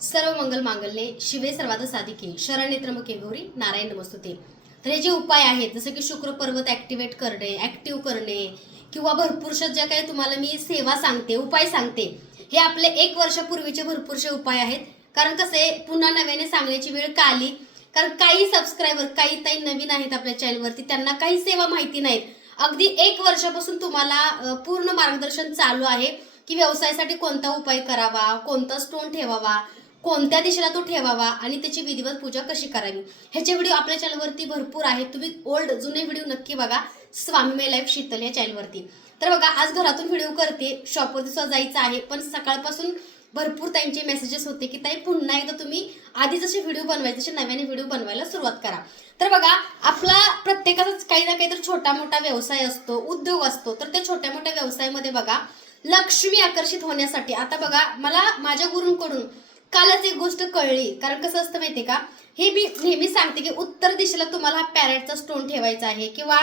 सर्व मंगल मांगल्ये शिवे सर्वात साधिके शरण्य त्र्यंबके गौरी नारायण नमस्तुते. तर हे जे उपाय आहेत जसं की शुक्र पर्वत ऍक्टिव्हेट करणे ऍक्टिव्ह करणे किंवा भरपूरशा ज्या काही तुम्हाला मी सेवा सांगते उपाय सांगते हे आपले एक वर्षापूर्वीचे भरपूरसे उपाय आहेत. कारण कसे पुन्हा नव्याने सांगण्याची वेळ का आली? कारण काही सबस्क्रायबर काही ताई नवीन आहेत आपल्या चॅनलवरती त्यांना काही सेवा माहिती नाहीत. अगदी एक वर्षापासून तुम्हाला पूर्ण मार्गदर्शन चालू आहे की व्यवसायासाठी कोणता उपाय करावा कोणता स्टोन ठेवावा कोणत्या दिशेला तो ठेवावा आणि त्याची विधिवत पूजा कशी करावी? ह्याचे व्हिडिओ आपल्या चॅनलवरती भरपूर आहेत. तुम्ही ओल्ड जुने व्हिडिओ नक्की बघा. स्वामी मे लाईफ शीतल या चॅनलवरती तर बघा आज घरातून व्हिडिओ करते. शॉपवरती सुद्धा जायचं आहे. पण सकाळपासून भरपूर त्यांचे मेसेजेस होते की ताई पुन्हा एकदा तुम्ही आधी जसे व्हिडिओ बनवायचे तसे नव्याने व्हिडिओ बनवायला सुरुवात करा. तर बघा आपला प्रत्येकाचाच काही ना काहीतरी छोटा मोठा व्यवसाय असतो उद्योग असतो. तर त्या छोट्या मोठ्या व्यवसायामध्ये बघा लक्ष्मी आकर्षित होण्यासाठी आता बघा मला माझ्या गुरूंकडून कालच एक गोष्ट कळली. कारण कसं असतं माहिती का? हे मी नेहमी सांगते की उत्तर दिशेला तुम्हाला हा पॅरेटचा स्टोन ठेवायचा आहे किंवा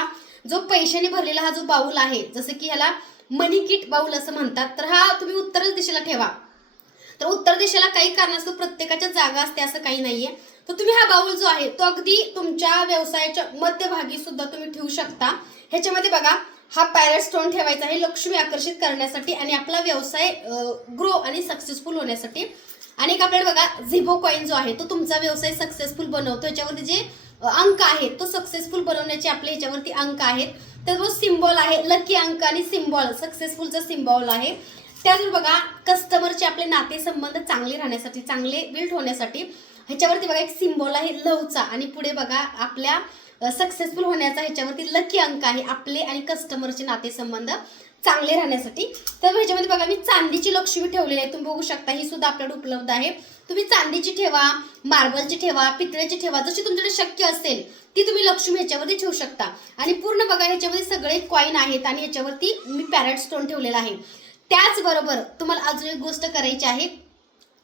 जो पैशाने भरलेला हा जो बाऊल आहे जसं की ह्याला मनी किट बाऊल असं म्हणतात तर हा तुम्ही उत्तरच दिशेला ठेवा. तर उत्तर दिशेला काही कारणास्तव प्रत्येकाच्या जागा असते असं काही नाहीये. तर तुम्ही हा बाऊल जो आहे तो अगदी तुमच्या व्यवसायाच्या मध्यभागी सुद्धा तुम्ही ठेवू शकता. ह्याच्यामध्ये बघा हा पॅरेट स्टोन ठेवायचा आहे लक्ष्मी आकर्षित करण्यासाठी आणि आपला व्यवसाय ग्रो आणि सक्सेसफुल होण्यासाठी. आणि एक आपल्याला बघा झिबो कॉईन जो आहे तो तुमचा व्यवसाय सक्सेसफुल बनवतो. याच्यावरती जे अंक आहेत तो सक्सेसफुल बनवण्याचे आपल्या याच्यावरती अंक आहेत. त्याचबरोबर सिम्बॉल आहे लकी अंक आणि सिम्बॉल सक्सेसफुलचा सिम्बॉल आहे. त्याचबरोबर बघा कस्टमरचे आपले नातेसंबंध चांगले राहण्यासाठी चांगले बिल्ड होण्यासाठी ह्याच्यावरती बघा एक सिम्बॉल आहे लवचा. आणि पुढे बघा आपल्या सक्सेसफुल होण्याचा ह्याच्यावरती लकी अंक आहे आपले आणि कस्टमरचे नातेसंबंध चांगले राहण्यासाठी. तर ह्याच्यामध्ये बघा मी चांदीची लक्ष्मी ठेवलेली आहे. तुम्ही बघू शकता ही सुद्धा आपल्याकडे उपलब्ध आहे. तुम्ही चांदीची ठेवा मार्बलची ठेवा पितळेची ठेवा जशी तुमच्याकडे शक्य असेल ती तुम्ही लक्ष्मी ह्याच्यावरती ठेवू शकता. आणि पूर्ण बघा ह्याच्यामध्ये सगळे कॉईन आहेत आणि ह्याच्यावरती मी पॅरेट स्टोन ठेवलेला आहे. त्याचबरोबर तुम्हाला अजून एक गोष्ट करायची आहे.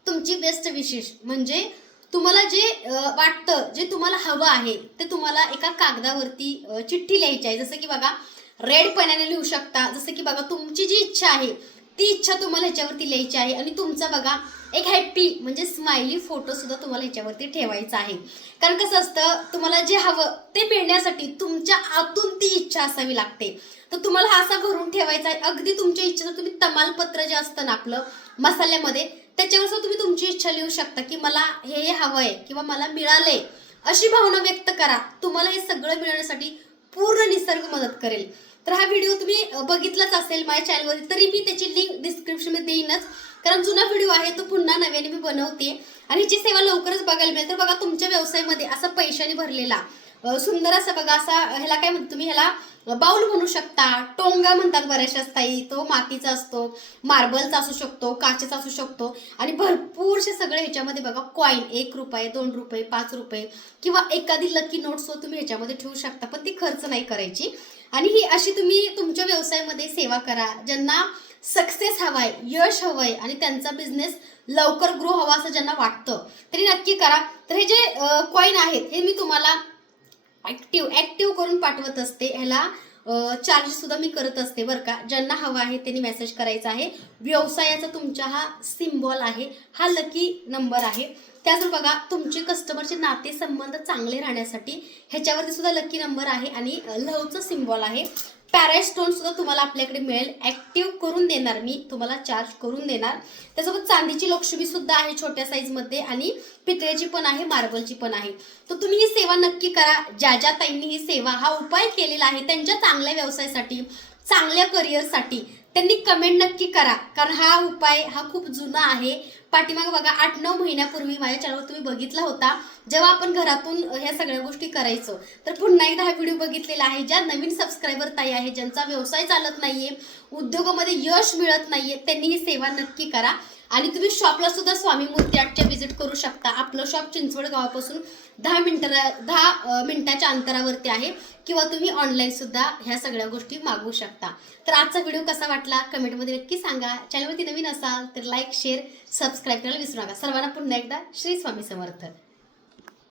तुमची बेस्ट विशेष म्हणजे तुम्हाला जे वाटतं जे तुम्हाला हवं आहे ते तुम्हाला एका कागदावरती चिठ्ठी लिहायची आहे. जसं की बघा रेड पेनाने लिहू शकता. जसं की बघा तुमची जी इच्छा आहे ती इच्छा तुम्हाला ह्याच्यावरती लिहायची आहे. आणि तुमचा बघा एक हॅप्पी म्हणजे स्माइली फोटो सुद्धा तुम्हाला ह्याच्यावरती ठेवायचा आहे. कारण कसं असतं तुम्हाला जे हवं ते मिळण्यासाठी तुमच्या आतून ती इच्छा असावी लागते. तर तुम्हाला हा असा भरून ठेवायचा आहे. अगदी तुमच्या इच्छेचं तुम्ही तमालपत्र जे असतं ना आपलं मसाल्यामध्ये त्याच्यावर सुद्धा तुम्ही तुमची इच्छा लिहू शकता की मला हे हे हवं आहे किंवा मला मिळालंय. अशी भावना व्यक्त करा. तुम्हाला हे सगळं मिळवण्यासाठी पूर्ण निसर्ग मदत करेल. तर हा व्हिडिओ तुम्ही बघितलाच असेल माझ्या चॅनलवर तरी मी त्याची लिंक डिस्क्रिप्शनमध्ये देईनच. कारण जुना व्हिडिओ आहे तो पुन्हा नव्याने मी बनवते आणि ह्याची सेवा लवकरच बघायला मिळेल तर बघा तुमच्या व्यवसायामध्ये असा पैशाने भरलेला. सुंदर असा बघा असा ह्याला काय म्हणतो तुम्ही ह्याला बाउल म्हणू शकता. टोंगा म्हणतात बऱ्याचशा स्थायी. तो मातीचा असतो मार्बलचा असू शकतो काचेचा असू शकतो. आणि भरपूरसे सगळे ह्याच्यामध्ये बघा कॉईन एक रुपये दोन रुपये पाच रुपये किंवा एखादी लकी नोट्स तुम्ही ह्याच्यामध्ये ठेवू शकता पण ती खर्च नाही करायची. आणि ही अशी तुम्ही तुमच्या व्यवसायामध्ये सेवा करा ज्यांना सक्सेस हवाय यश हवंय आणि त्यांचा बिझनेस लवकर ग्रो हवा असं ज्यांना वाटतं तरी नक्की करा. तर हे जे कॉईन आहेत हे मी तुम्हाला ऍक्टिव्ह ऍक्टिव्ह करून पाठवत असते. ह्याला चार्ज सुद्धा मी करत असते बरं का. ज्यांना हवा आहे त्यांनी मेसेज करायचा आहे. व्यवसायाचा तुमचा हा सिम्बॉल आहे. हा लकी नंबर आहे. त्याचबरोबर बघा तुमचे कस्टमरचे नातेसंबंध चांगले राहण्यासाठी ह्याच्यावरती सुद्धा लकी नंबर आहे आणि लवचं सिम्बॉल आहे. पॅरास्टोन सुद्धा तुम्हाला आपल्याकडे मिळेल. ऍक्टिव्ह करून देणार मी. तुम्हाला चार्ज करून देणार. त्यासोबत चांदीची लक्ष्मी सुद्धा आहे छोट्या साईजमध्ये आणि पितळेची पण आहे मार्बलची पण आहे. तर तुम्ही ही सेवा नक्की करा. ज्या ज्या ताईंनी ही सेवा हा उपाय केलेला आहे त्यांच्या चांगल्या व्यवसायासाठी चांगल्या करिअरसाठी त्यांनी कमेंट नक्की करा. कारण हा उपाय हा खूप जुना आहे. पाठीमागे बघा आठ नऊ महिन्यापूर्वी माझ्या चॅनलवर तुम्ही बघितला होता. जेव्हा आपण घरातून ह्या सगळ्या गोष्टी करायचो तर पुन्हा एकदा हा व्हिडिओ बघितलेला आहे. ज्या नवीन सबस्क्रायबर ताई आहे ज्यांचा व्यवसाय चालत नाहीये उद्योगामध्ये यश मिळत नाहीये त्यांनी ही सेवा नक्की करा. आणि तुम्ही शॉपला सुद्धा स्वामी मूर्ती आठच्या व्हिजिट करू शकता. आपलं शॉप चिंचवड गावापासून दहा मिनिटा दहा मिनटाच्या अंतरावरती आहे किंवा तुम्ही ऑनलाईन सुद्धा ह्या सगळ्या गोष्टी मागवू शकता. तर आजचा व्हिडिओ कसा वाटला? कमेंटमध्ये नक्की सांगा. चॅनलवरती नवीन असाल तर लाईक शेअर सबस्क्राईब करायला विसरू नका. सर्वांना पुन्हा एकदा श्री स्वामी समर्थ.